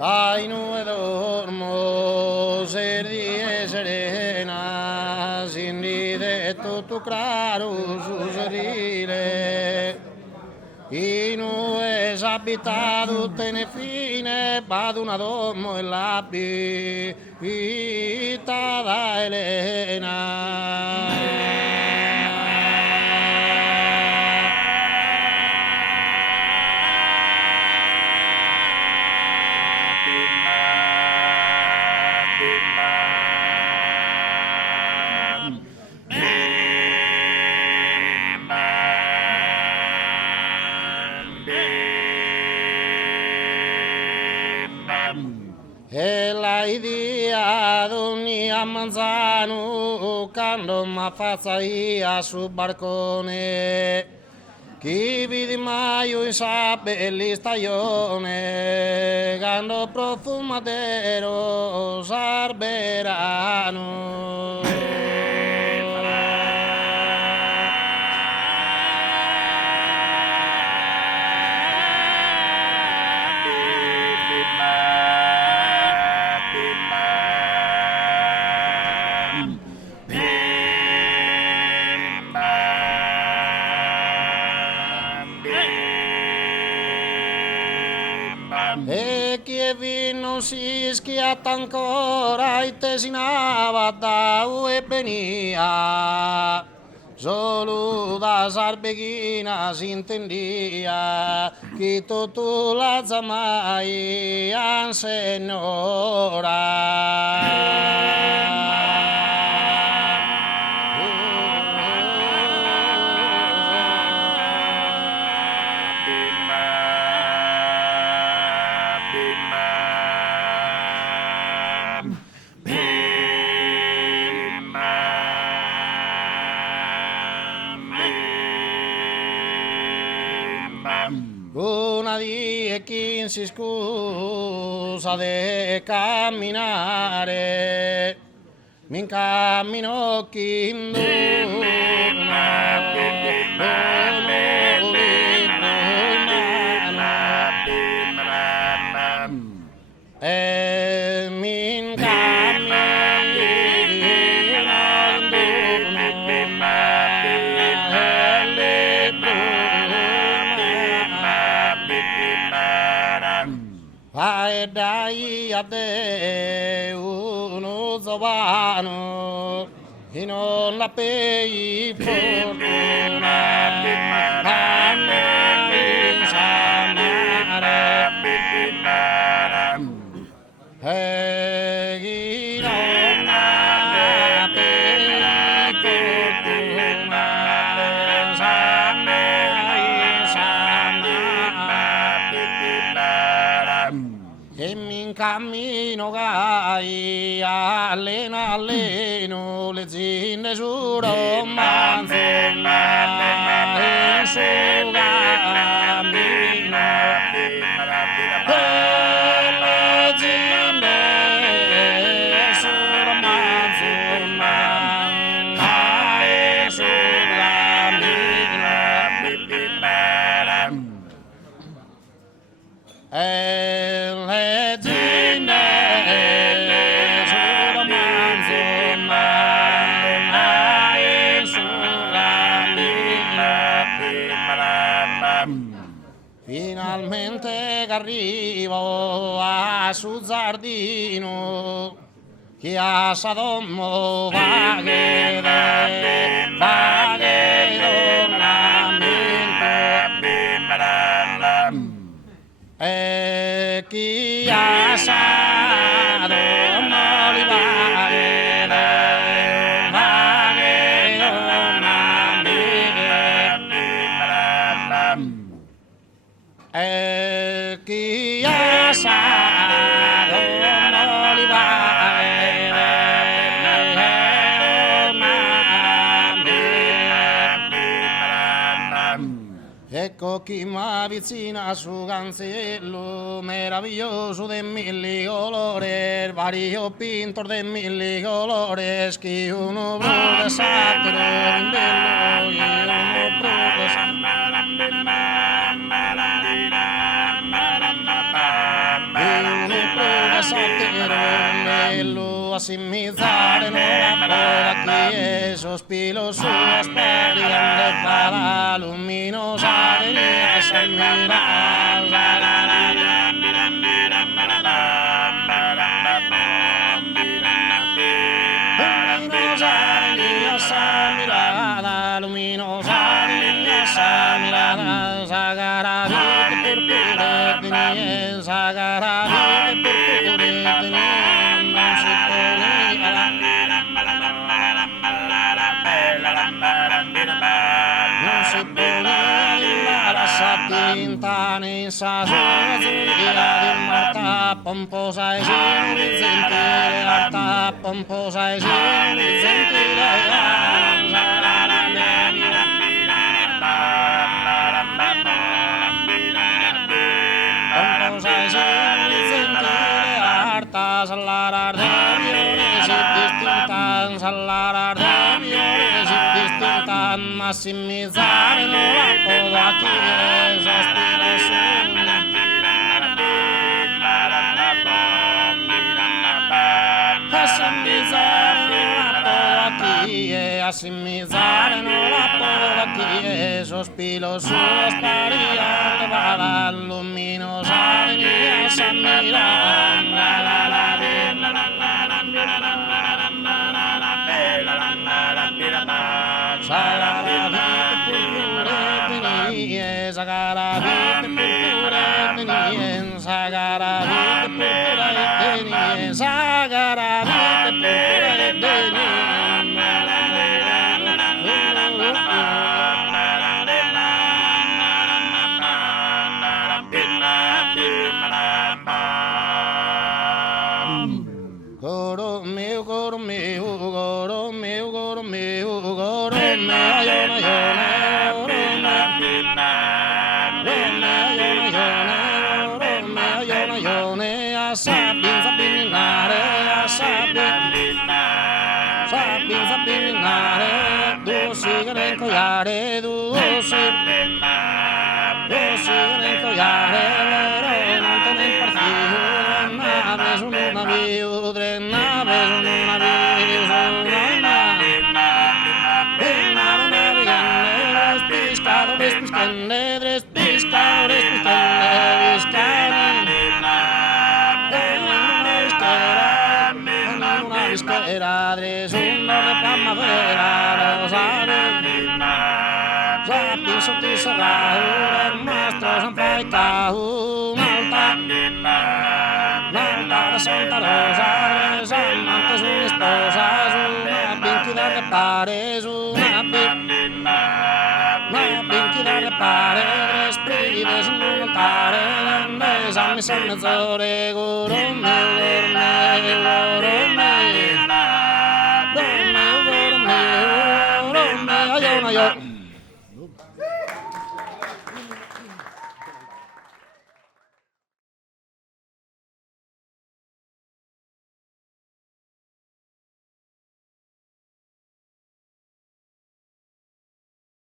Ay, no dormo, serie serena, sin ride tutto claro su serile. E non è abitato fine, vado una domo e la vita da E la idea di ogni manzano quando mi faccia io sul barcone chi vede mai in sa bella stagione quando profumadero sarberano. E chi non si schiatta ancora e tesinava da e venia solo da Sarbeghina si intendia che tutto la zamai Una di chi si scusa di camminare, mi incammino chi e mi Vai dai a te uno zovano e non la pei fortuna a me e chi non la pei fortuna e mi cammino gai alleno le zinne su romanzo e su cammino le zinne su romanzo e su cammino e le zinne su romanzo e su cammino finalmente che arrivo a su giardino che a Sadommo vaghe d'ornamento e chi ha Sadommo li vaghe d'ornamento e chi ha Sadommo li vaghe ecco chi mi avvicina su cancello meraviglioso de mille colores, vario pintor de mille colores, che uno brude sacro in bello e uno brude sacro satirlo a simizzare non la prova che sospiro su speriende para luminosa e s'ammira luminosa mirada sagarabit purpuretni sagarabit purpuretni non si pone la satintani sa zulia di marta pomposa e gentile arta pomposa e gentile Sallarar de violes y distintas, sallarar de violes y distintas, maximizar el todo aquí es aspiración. Maximizar el todo aquí es maximizar el todo aquí es hospilos parían de balas luminosas venías a mirar. Goro meu, goro meu, goro meu, goro meu, goro meu, yona, yona, yona, sabin, du sigare cogliare, du sigare cogliare, non te ne partire, nave su un navio, tre nave su un navio, su una nave, pescadores pescando, tres pescadores pescando, una visquera, tres uno de primavera, lo saben. Sapin sotto serrato, il mastro San Faicato, Malta da Santa Rosa, San Manto su una sposa, su una pinchi da repare, su una pinchi da repare, tre spide su un altare, San Mezz'ore, goro mio, ayona yo.